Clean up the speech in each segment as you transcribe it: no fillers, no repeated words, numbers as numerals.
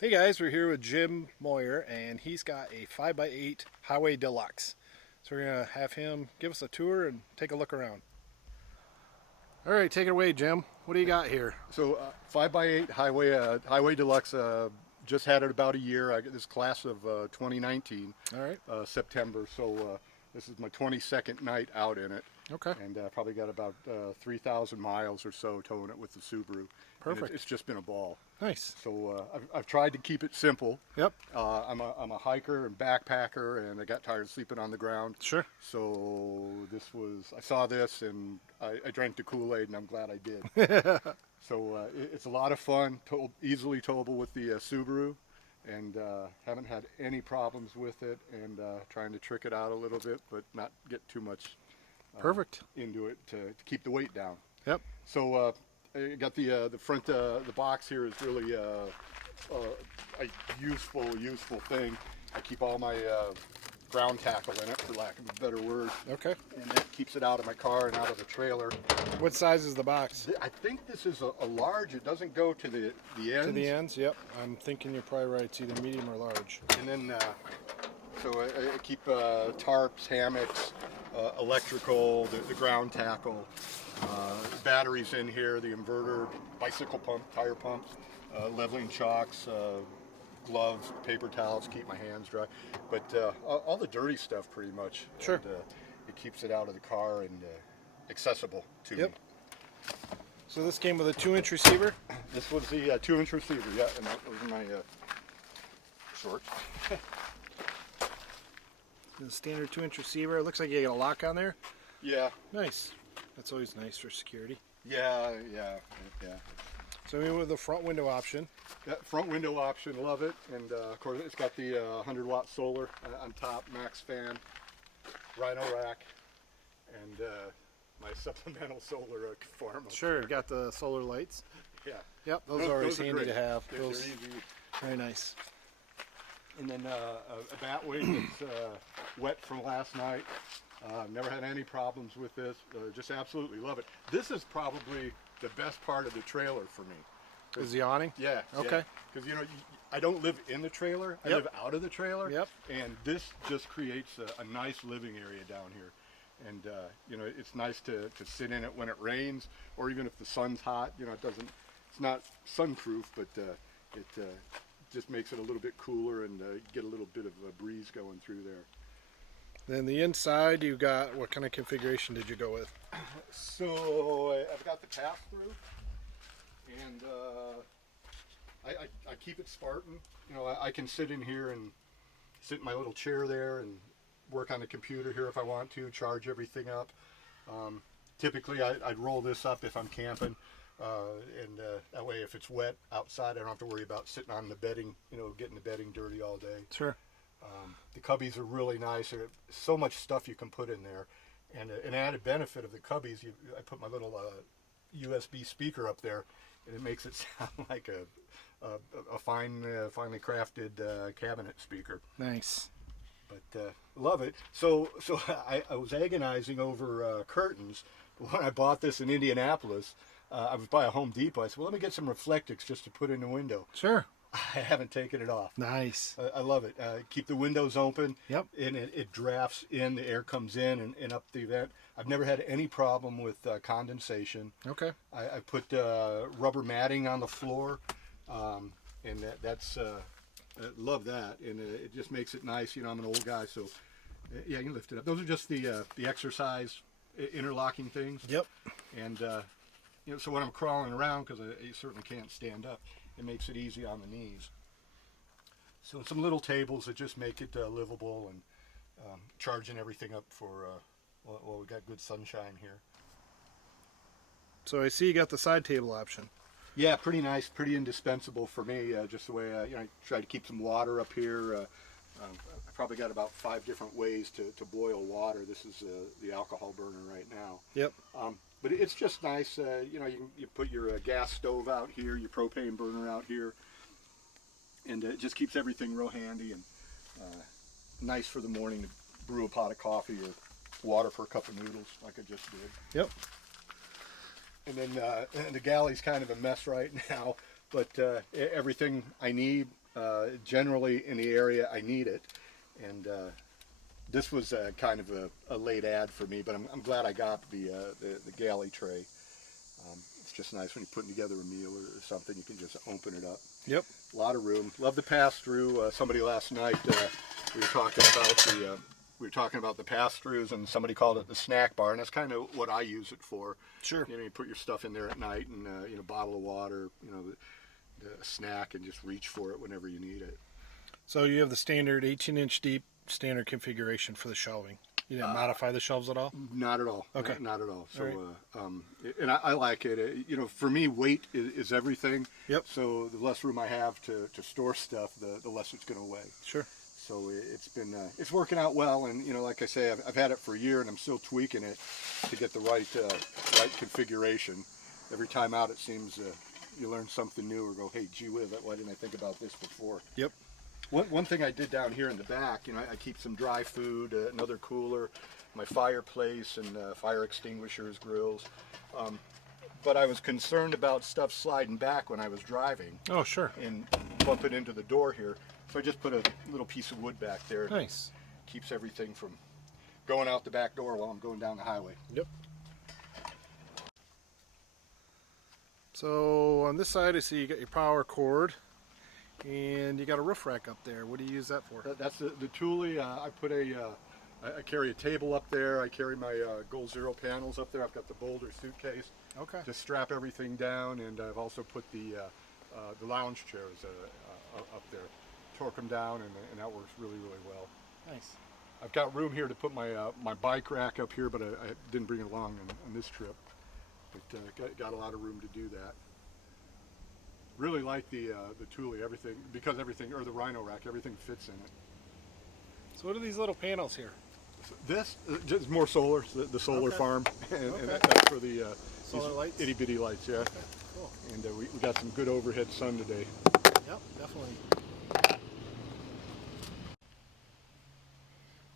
Hey guys, we're here with Jim Moir, and he's got a 5x8 Highway Deluxe. So we're going to have him give us a tour and take a look around. All right, take it away, Jim. What do you got here? So 5x8 Highway Deluxe, just had it about a year. I got this class of 2019, All right. September. So this is my 22nd night out in it. Okay. And probably got about 3,000 miles or so towing it with the Subaru. Perfect. It's just been a ball. Nice. So I've tried to keep it simple. Yep. I'm a hiker and backpacker, and I got tired of sleeping on the ground. Sure. So I saw this, and I drank the Kool-Aid, and I'm glad I did. So it's a lot of fun, easily towable with the Subaru, and haven't had any problems with it, and trying to trick it out a little bit, but not get too much Perfect. into it to keep the weight down. Yep. So I got the front, the box here is really a useful thing. I keep all my ground tackle in it, for lack of a better word. Okay. And that keeps it out of my car and out of the trailer. What size is the box? I think this is a large. It doesn't go to the ends. To the ends, yep. I'm thinking you're probably right. It's either medium or large. And then, so I keep tarps, hammocks, electrical, the ground tackle, batteries in here, the inverter, bicycle pump, tire pumps, leveling chocks, gloves, paper towels, keep my hands dry. But all the dirty stuff pretty much. Sure. And, it keeps it out of the car and accessible to me. So this came with a 2-inch receiver? This was the 2-inch receiver, yeah, and those are my shorts. The standard 2-inch receiver. It looks like you got a lock on there. Yeah. Nice. That's always nice for security. Yeah. So we went with the front window option. That front window option, love it. And of course it's got the 100-watt solar on top, max fan, Rhino rack, and my supplemental solar form. Sure, got the solar lights. Yeah. Yep, those are always handy great. to have. They're Those easy. very nice. And then a bat wing that's wet from last night. Never had any problems with this. Just absolutely love it. This is probably the best part of the trailer for me. Is the awning? Yeah. Okay. Because I don't live in the trailer. I live out of the trailer. Yep. And this just creates a nice living area down here. And it's nice to sit in it when it rains, or even if the sun's hot. It's not sunproof, but it just makes it a little bit cooler, and get a little bit of a breeze going through there. Then the inside, you got, what kind of configuration did you go with? So I've got the pass-through, and I keep it Spartan. I can sit in here and sit in my little chair there and work on the computer here if I want to, charge everything up. Typically I'd roll this up if I'm camping, and that way if it's wet outside I don't have to worry about sitting on the bedding, getting the bedding dirty all day. Sure. The cubbies are really nice. There's so much stuff you can put in there, and an added benefit of the cubbies, I put my little USB speaker up there, and it makes it sound like a finely crafted cabinet speaker. Nice. But love it. So I was agonizing over curtains. When I bought this in Indianapolis, I was by a Home Depot. I said, well, let me get some Reflectix just to put in the window. Sure. I haven't taken it off. Nice. I love it. Keep the windows open. Yep. And it drafts in, the air comes in and up the vent. I've never had any problem with condensation. Okay. I put rubber matting on the floor, and that's love that, and it just makes it nice. I'm an old guy, so yeah, you can lift it up. Those are just the exercise interlocking things. Yep. And so when I'm crawling around, because I certainly can't stand up, it makes it easy on the knees. So some little tables that just make it livable, and charging everything up for we got good sunshine here. So I see you got the side table option. Yeah, pretty nice, pretty indispensable for me. Just the way I try to keep some water up here. I probably got about 5 different ways to boil water. This is the alcohol burner right now. Yep. But it's just nice. You put your gas stove out here, your propane burner out here, and it just keeps everything real handy, and nice for the morning to brew a pot of coffee or water for a cup of noodles like I just did. Yep. And then and the galley's kind of a mess right now, but everything I need generally in the area I need it. And this was kind of a late ad for me, but I'm glad I got the Galley tray. It's just nice when you're putting together a meal or something, you can just open it up. Yep. A lot of room. Love the pass-through. Somebody last night, we were talking about the pass-throughs, and somebody called it the snack bar, and that's kind of what I use it for. Sure. You know, you put your stuff in there at night, and bottle of water, the snack, and just reach for it whenever you need it. So you have the standard 18-inch deep standard configuration for the shelving. You didn't modify the shelves at all? Not at all. Okay. Not at all. So, right. And I like it. For me, weight is everything. Yep. So the less room I have to store stuff, the less it's going to weigh. Sure. So it's working out well. And like I say, I've had it for a year, and I'm still tweaking it to get the right configuration. Every time out, it seems you learn something new, or go, hey, gee whiz, why didn't I think about this before? Yep. One thing I did down here in the back, I keep some dry food, another cooler, my fireplace, and fire extinguishers, grills. But I was concerned about stuff sliding back when I was driving. Oh, sure. And bumping into the door here. So I just put a little piece of wood back there. Nice. Keeps everything from going out the back door while I'm going down the highway. Yep. So on this side, I see you got your power cord. And you got a roof rack up there. What do you use that for? That's the Thule. I carry a table up there. I carry my Goal Zero panels up there. I've got the Boulder suitcase. Okay. To strap everything down, and I've also put the lounge chairs up there. Torque them down, and that works really, really well. Nice. I've got room here to put my bike rack up here, but I didn't bring it along on this trip. But got a lot of room to do that. Really like the Thule, everything, because everything, or the Rhino rack, everything fits in it. So what are these little panels here? This just more solar, the solar farm, and that's for the solar lights, itty bitty lights, yeah. Okay, cool. And we got some good overhead sun today. Yep, definitely.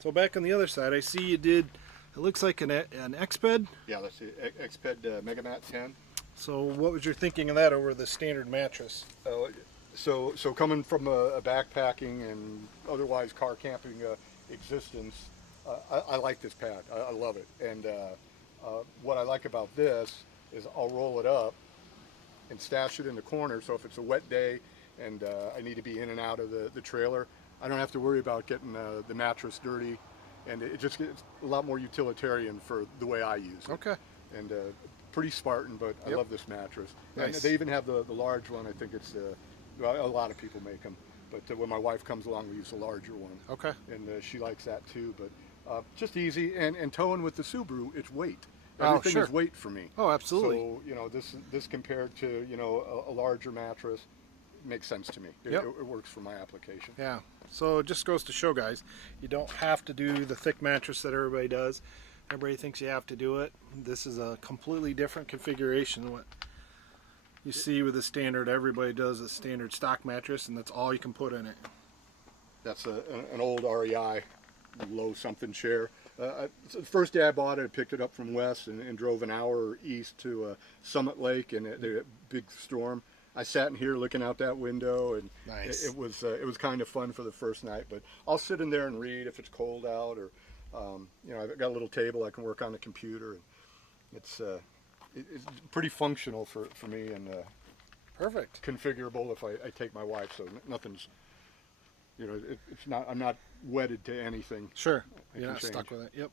So back on the other side, I see you did. It looks like an X-Bed. Yeah, that's the X-Bed Megamat 10. So what was your thinking of that over the standard mattress? So coming from a backpacking and otherwise car camping existence, I like this pad. I love it. And what I like about this is I'll roll it up and stash it in the corner. So if it's a wet day and I need to be in and out of the trailer, I don't have to worry about getting the mattress dirty. And it just gets a lot more utilitarian for the way I use it. Okay. And pretty Spartan, but I love this mattress. Nice. And they even have the large one. I think it's a lot of people make them, but when my wife comes along, we use the larger one. Okay. And she likes that too. But just easy, and towing with the Subaru, it's weight. Oh, Everything sure. is weight for me. Oh, absolutely. So this compared to a larger mattress makes sense to me. It works for my application. Yeah. So it just goes to show, guys, you don't have to do the thick mattress that everybody does. Everybody thinks you have to do it. This is a completely different configuration than what you see with the standard. Everybody does a standard stock mattress, and that's all you can put in it. That's an old REI low something chair. The first day I bought it, I picked it up from West and drove an hour east to Summit Lake, and a big storm. I sat in here looking out that window, and nice. it was kind of fun for the first night. But I'll sit in there and read if it's cold out, or I've got a little table I can work on the computer. And it's pretty functional for me, and perfect. Configurable if I take my wife. So nothing's it's not. I'm not wedded to anything. Sure. You're not stuck with it. Yep.